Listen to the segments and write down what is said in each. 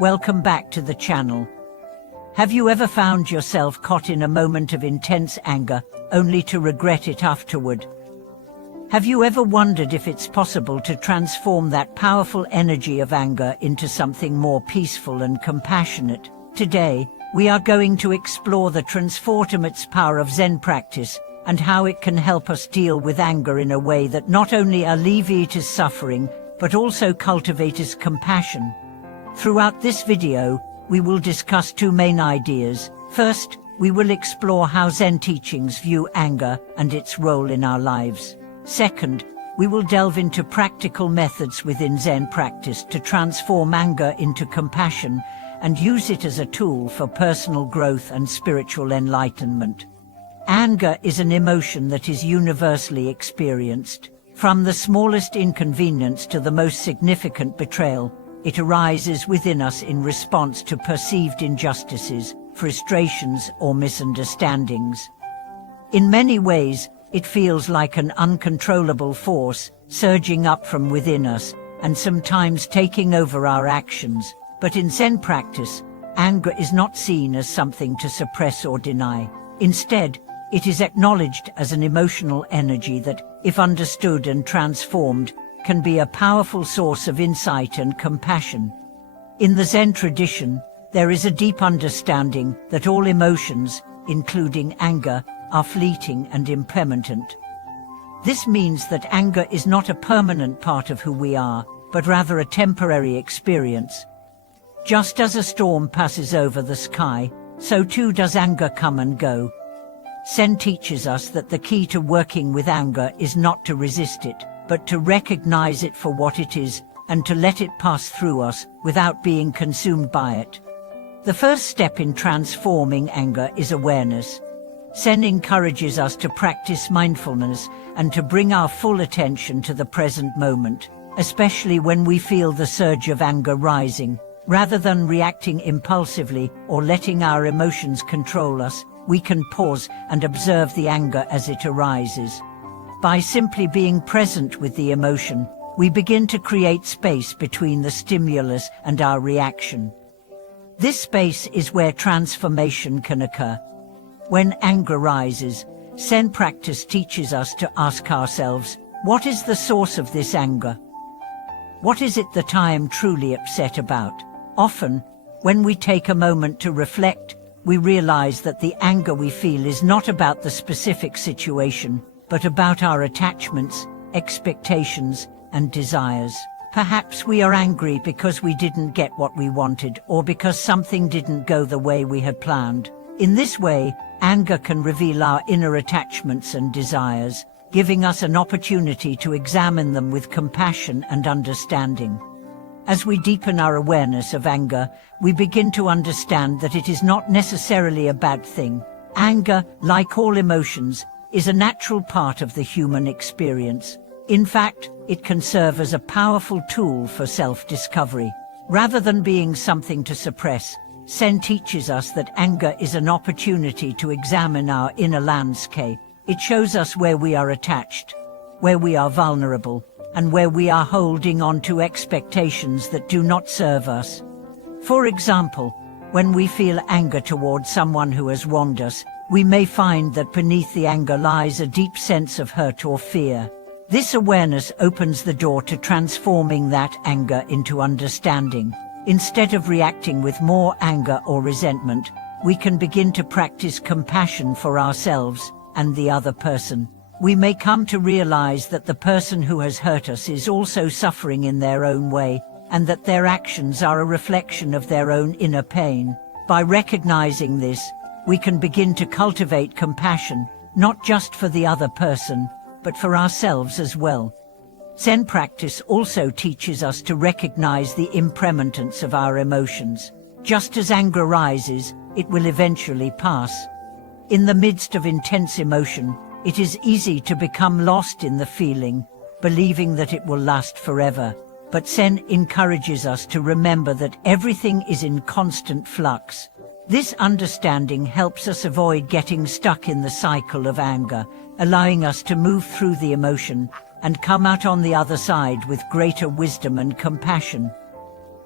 Welcome back to the channel. Have you ever found yourself caught in a moment of intense anger, only to regret it afterward? Have you ever wondered if it's possible to transform that powerful energy of anger into something more peaceful and compassionate? Today, we are going to explore the transformative power of Zen practice and how it can help us deal with anger in a way that not only alleviates suffering, but also cultivates compassion. Throughout this video, we will discuss two main ideas. First, we will explore how Zen teachings view anger and its role in our lives. Second, we will delve into practical methods within Zen practice to transform anger into compassion and use it as a tool for personal growth and spiritual enlightenment. Anger is an emotion that is universally experienced. From the smallest inconvenience to the most significant betrayal, it arises within us in response to perceived injustices, frustrations, or misunderstandings. In many ways, it feels like an uncontrollable force, surging up from within us, and sometimes taking over our actions. But in Zen practice, anger is not seen as something to suppress or deny. Instead, it is acknowledged as an emotional energy that, if understood and transformed, can be a powerful source of insight and compassion. In the Zen tradition, there is a deep understanding that all emotions, including anger, are fleeting and impermanent. This means that anger is not a permanent part of who we are, but rather a temporary experience. Just as a storm passes over the sky, so too does anger come and go. Zen teaches us that the key to working with anger is not to resist it, but to recognize it for what it is and to let it pass through us without being consumed by it. The first step in transforming anger is awareness. Zen encourages us to practice mindfulness and to bring our full attention to the present moment, especially when we feel the surge of anger rising. Rather than reacting impulsively or letting our emotions control us, we can pause and observe the anger as it arises. By simply being present with the emotion, we begin to create space between the stimulus and our reaction. This space is where transformation can occur. When anger rises, Zen practice teaches us to ask ourselves, what is the source of this anger? What is it that I am truly upset about? Often, when we take a moment to reflect, we realize that the anger we feel is not about the specific situation, but about our attachments, expectations, and desires. Perhaps we are angry because we didn't get what we wanted, or because something didn't go the way we had planned. In this way, anger can reveal our inner attachments and desires, giving us an opportunity to examine them with compassion and understanding. As we deepen our awareness of anger, we begin to understand that it is not necessarily a bad thing. Anger, like all emotions, is a natural part of the human experience. In fact, it can serve as a powerful tool for self-discovery. Rather than being something to suppress, Zen teaches us that anger is an opportunity to examine our inner landscape. It shows us where we are attached, where we are vulnerable, and where we are holding on to expectations that do not serve us. For example, when we feel anger towards someone who has wronged us, we may find that beneath the anger lies a deep sense of hurt or fear. This awareness opens the door to transforming that anger into understanding. Instead of reacting with more anger or resentment, we can begin to practice compassion for ourselves and the other person. We may come to realize that the person who has hurt us is also suffering in their own way, and that their actions are a reflection of their own inner pain. By recognizing this, we can begin to cultivate compassion, not just for the other person, but for ourselves as well. Zen practice also teaches us to recognize the impermanence of our emotions. Just as anger rises, it will eventually pass. In the midst of intense emotion, it is easy to become lost in the feeling, believing that it will last forever. But Zen encourages us to remember that everything is in constant flux. This understanding helps us avoid getting stuck in the cycle of anger, allowing us to move through the emotion and come out on the other side with greater wisdom and compassion.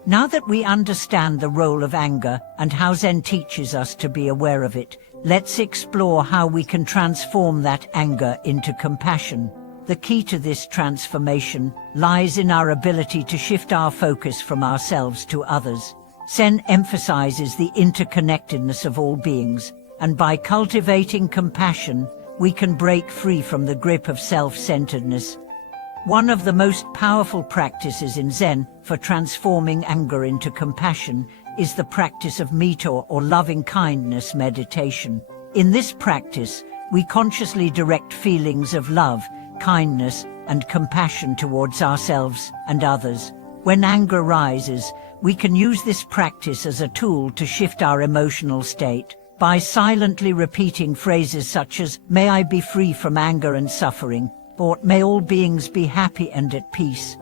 Now that we understand the role of anger and how Zen teaches us to be aware of it, let's explore how we can transform that anger into compassion. The key to this transformation lies in our ability to shift our focus from ourselves to others. Zen emphasizes the interconnectedness of all beings, and by cultivating compassion, we can break free from the grip of self-centeredness. One of the most powerful practices in Zen for transforming anger into compassion is the practice of metta or loving-kindness meditation. In this practice, we consciously direct feelings of love, kindness, and compassion towards ourselves and others. When anger rises, we can use this practice as a tool to shift our emotional state. By silently repeating phrases such as, "May I be free from anger and suffering," or "May all beings be happy and at peace,"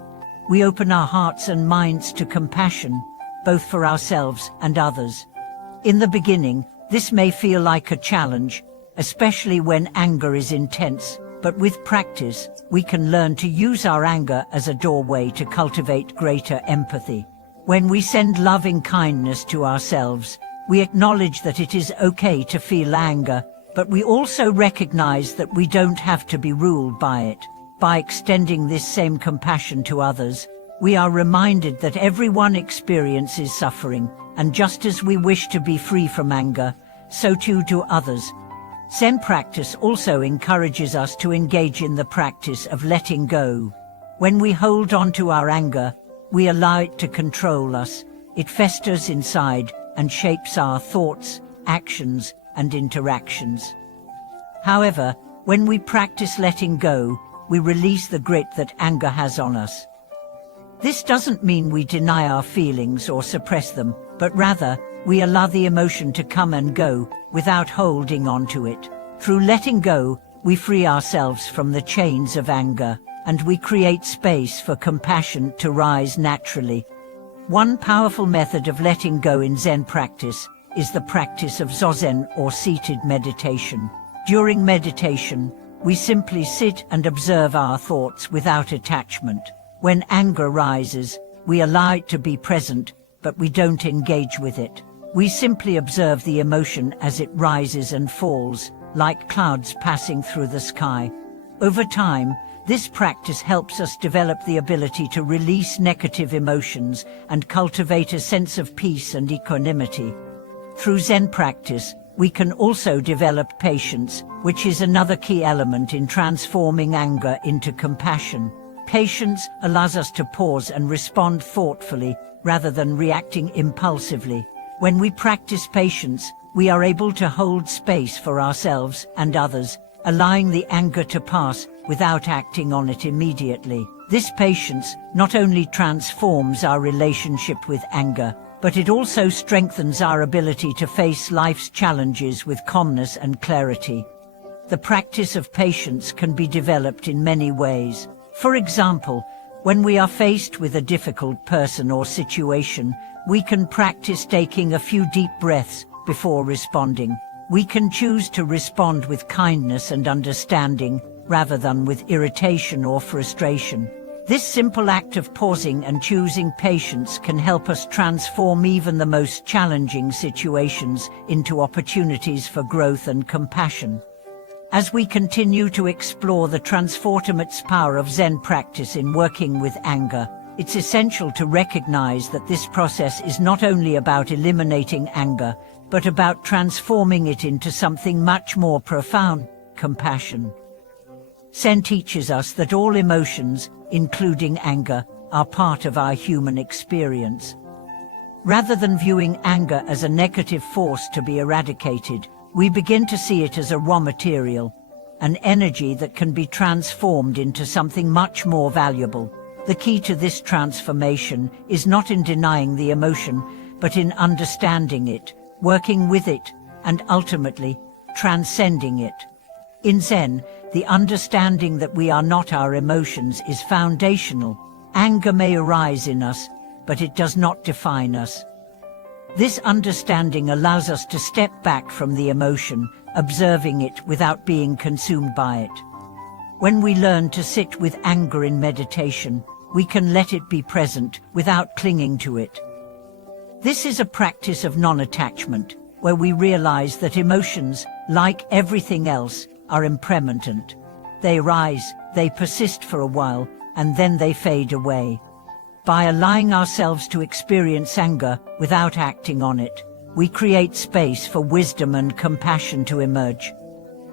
we open our hearts and minds to compassion, both for ourselves and others. In the beginning, this may feel like a challenge, especially when anger is intense, but with practice, we can learn to use our anger as a doorway to cultivate greater empathy. When we send loving kindness to ourselves, we acknowledge that it is okay to feel anger, but we also recognize that we don't have to be ruled by it. By extending this same compassion to others, we are reminded that everyone experiences suffering, and just as we wish to be free from anger, so too do others. Zen practice also encourages us to engage in the practice of letting go. When we hold on to our anger, we allow it to control us. It festers inside and shapes our thoughts, actions, and interactions. However, when we practice letting go, we release the grip that anger has on us. This doesn't mean we deny our feelings or suppress them, but rather, we allow the emotion to come and go without holding on to it. Through letting go, we free ourselves from the chains of anger, and we create space for compassion to rise naturally. One powerful method of letting go in Zen practice is the practice of Zazen or seated meditation. During meditation, we simply sit and observe our thoughts without attachment. When anger rises, we allow it to be present, but we don't engage with it. We simply observe the emotion as it rises and falls, like clouds passing through the sky. Over time, this practice helps us develop the ability to release negative emotions and cultivate a sense of peace and equanimity. Through Zen practice, we can also develop patience, which is another key element in transforming anger into compassion. Patience allows us to pause and respond thoughtfully, rather than reacting impulsively. When we practice patience, we are able to hold space for ourselves and others, allowing the anger to pass without acting on it immediately. This patience not only transforms our relationship with anger, but it also strengthens our ability to face life's challenges with calmness and clarity. The practice of patience can be developed in many ways. For example, when we are faced with a difficult person or situation, we can practice taking a few deep breaths before responding. We can choose to respond with kindness and understanding, rather than with irritation or frustration. This simple act of pausing and choosing patience can help us transform even the most challenging situations into opportunities for growth and compassion. As we continue to explore the transformative power of Zen practice in working with anger, it's essential to recognize that this process is not only about eliminating anger, but about transforming it into something much more profound: compassion. Zen teaches us that all emotions, including anger, are part of our human experience. Rather than viewing anger as a negative force to be eradicated, we begin to see it as a raw material, an energy that can be transformed into something much more valuable. The key to this transformation is not in denying the emotion, but in understanding it, working with it, and ultimately, transcending it. In Zen, the understanding that we are not our emotions is foundational. Anger may arise in us, but it does not define us. This understanding allows us to step back from the emotion, observing it without being consumed by it. When we learn to sit with anger in meditation, we can let it be present without clinging to it. This is a practice of non-attachment, where we realize that emotions, like everything else, are impermanent. They rise, they persist for a while, and then they fade away. By allowing ourselves to experience anger without acting on it, we create space for wisdom and compassion to emerge.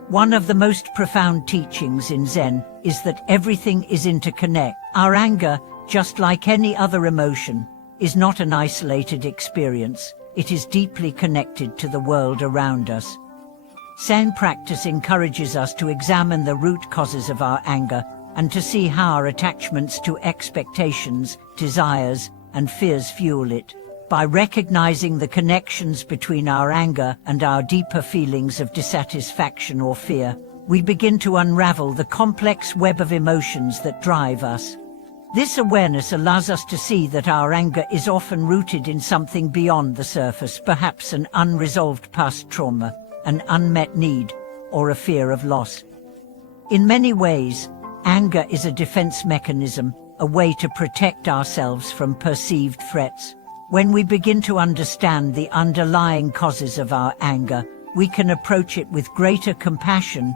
One of the most profound teachings in Zen is that everything is interconnected. Our anger, just like any other emotion, is not an isolated experience. It is deeply connected to the world around us. Zen practice encourages us to examine the root causes of our anger and to see how our attachments to expectations, desires, and fears fuel it. By recognizing the connections between our anger and our deeper feelings of dissatisfaction or fear, we begin to unravel the complex web of emotions that drive us. This awareness allows us to see that our anger is often rooted in something beyond the surface, perhaps an unresolved past trauma, an unmet need, or a fear of loss. In many ways, anger is a defense mechanism, a way to protect ourselves from perceived threats. When we begin to understand the underlying causes of our anger, we can approach it with greater compassion,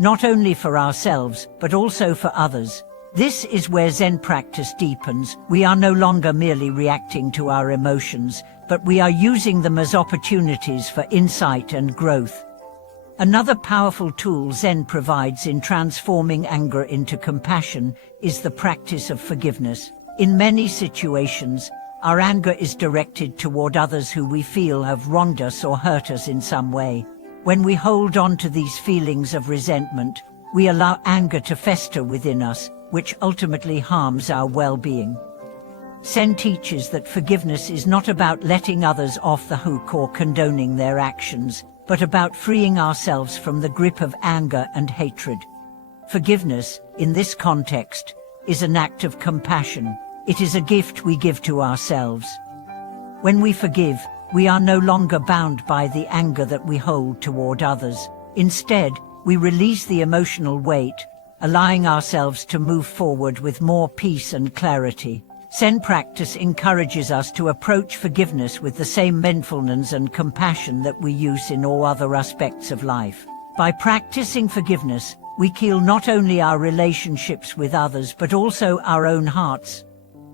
not only for ourselves, but also for others. This is where Zen practice deepens. We are no longer merely reacting to our emotions, but we are using them as opportunities for insight and growth. Another powerful tool Zen provides in transforming anger into compassion is the practice of forgiveness. In many situations, our anger is directed toward others who we feel have wronged us or hurt us in some way. When we hold on to these feelings of resentment, we allow anger to fester within us, which ultimately harms our well-being. Zen teaches that forgiveness is not about letting others off the hook or condoning their actions, but about freeing ourselves from the grip of anger and hatred. Forgiveness, in this context, is an act of compassion. It is a gift we give to ourselves. When we forgive, we are no longer bound by the anger that we hold toward others. Instead, we release the emotional weight, allowing ourselves to move forward with more peace and clarity. Zen practice encourages us to approach forgiveness with the same mindfulness and compassion that we use in all other aspects of life. By practicing forgiveness, we heal not only our relationships with others but also our own hearts.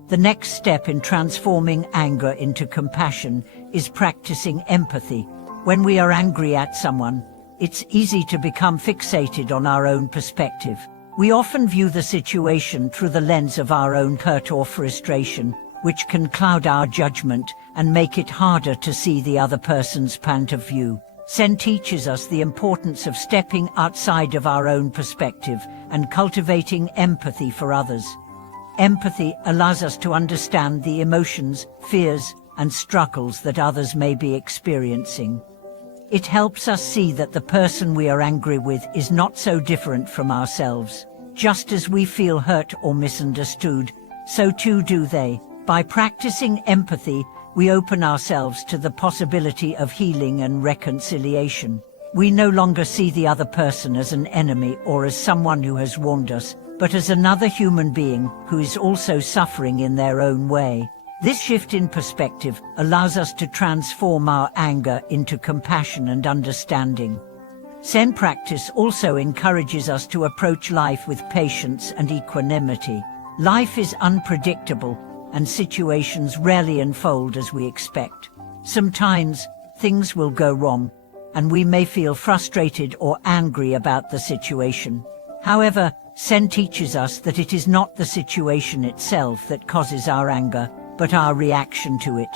The next step in transforming anger into compassion is practicing empathy. When we are angry at someone, it's easy to become fixated on our own perspective. We often view the situation through the lens of our own hurt or frustration, which can cloud our judgment and make it harder to see the other person's point of view. Zen teaches us the importance of stepping outside of our own perspective and cultivating empathy for others. Empathy allows us to understand the emotions, fears, and struggles that others may be experiencing. It helps us see that the person we are angry with is not so different from ourselves. Just as we feel hurt or misunderstood, so too do they. By practicing empathy, we open ourselves to the possibility of healing and reconciliation. We no longer see the other person as an enemy or as someone who has wronged us, but as another human being who is also suffering in their own way. This shift in perspective allows us to transform our anger into compassion and understanding. Zen practice also encourages us to approach life with patience and equanimity. Life is unpredictable, and situations rarely unfold as we expect. Sometimes, things will go wrong, and we may feel frustrated or angry about the situation. However, Zen teaches us that it is not the situation itself that causes our anger, but our reaction to it.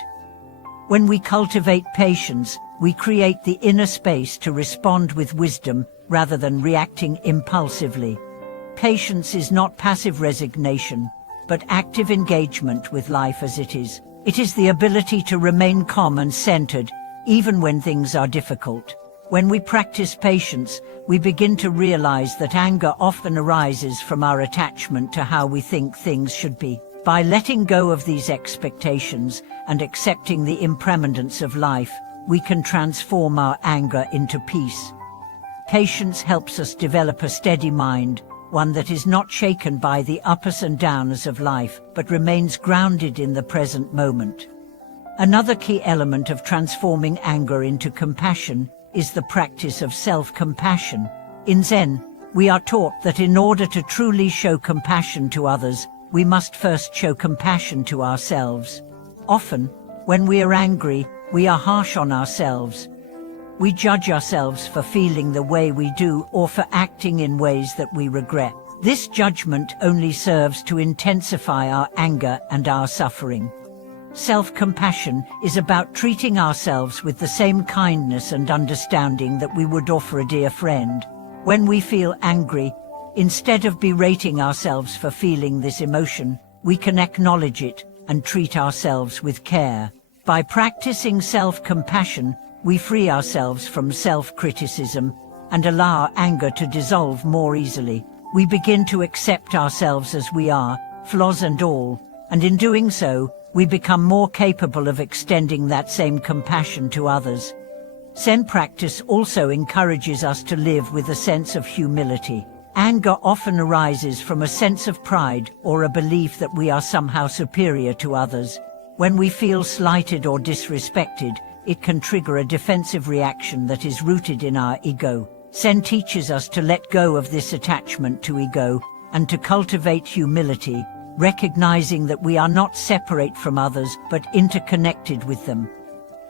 When we cultivate patience, we create the inner space to respond with wisdom rather than reacting impulsively. Patience is not passive resignation, but active engagement with life as it is. It is the ability to remain calm and centered, even when things are difficult. When we practice patience, we begin to realize that anger often arises from our attachment to how we think things should be. By letting go of these expectations and accepting the impermanence of life, we can transform our anger into peace. Patience helps us develop a steady mind, one that is not shaken by the ups and downs of life, but remains grounded in the present moment. Another key element of transforming anger into compassion is the practice of self-compassion. In Zen, we are taught that in order to truly show compassion to others, we must first show compassion to ourselves. Often, when we are angry, we are harsh on ourselves. We judge ourselves for feeling the way we do or for acting in ways that we regret. This judgment only serves to intensify our anger and our suffering. Self-compassion is about treating ourselves with the same kindness and understanding that we would offer a dear friend. When we feel angry, instead of berating ourselves for feeling this emotion, we can acknowledge it and treat ourselves with care. By practicing self-compassion, we free ourselves from self-criticism and allow our anger to dissolve more easily. We begin to accept ourselves as we are, flaws and all, and in doing so, we become more capable of extending that same compassion to others. Zen practice also encourages us to live with a sense of humility. Anger often arises from a sense of pride or a belief that we are somehow superior to others. When we feel slighted or disrespected, it can trigger a defensive reaction that is rooted in our ego. Zen teaches us to let go of this attachment to ego and to cultivate humility, recognizing that we are not separate from others but interconnected with them.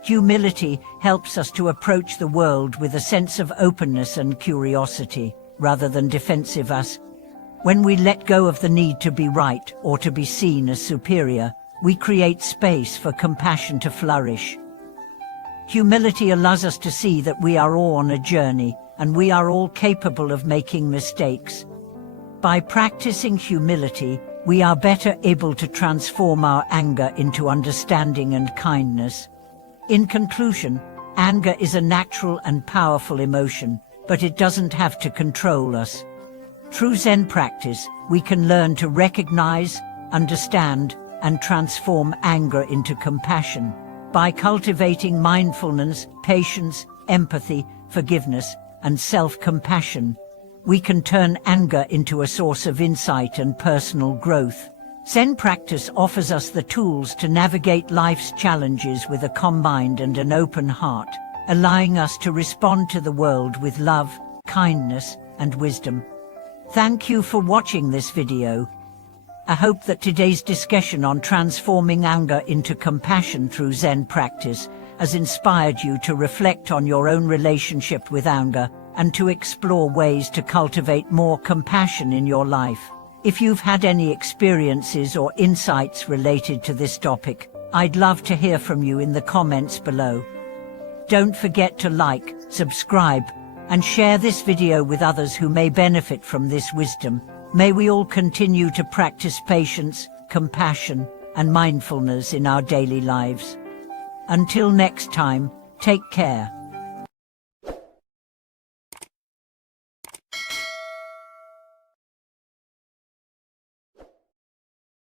Humility helps us to approach the world with a sense of openness and curiosity, rather than defensiveness. When we let go of the need to be right or to be seen as superior, we create space for compassion to flourish. Humility allows us to see that we are all on a journey, and we are all capable of making mistakes. By practicing humility, we are better able to transform our anger into understanding and kindness. In conclusion, anger is a natural and powerful emotion, but it doesn't have to control us. Through Zen practice, we can learn to recognize, understand, and transform anger into compassion. By cultivating mindfulness, patience, empathy, forgiveness, and self-compassion, we can turn anger into a source of insight and personal growth. Zen practice offers us the tools to navigate life's challenges with a calm mind and an open heart, allowing us to respond to the world with love, kindness, and wisdom. Thank you for watching this video. I hope that today's discussion on transforming anger into compassion through Zen practice has inspired you to reflect on your own relationship with anger and to explore ways to cultivate more compassion in your life. If you've had any experiences or insights related to this topic, I'd love to hear from you in the comments below. Don't forget to like, subscribe, and share this video with others who may benefit from this wisdom. May we all continue to practice patience, compassion, and mindfulness in our daily lives. Until next time, take care.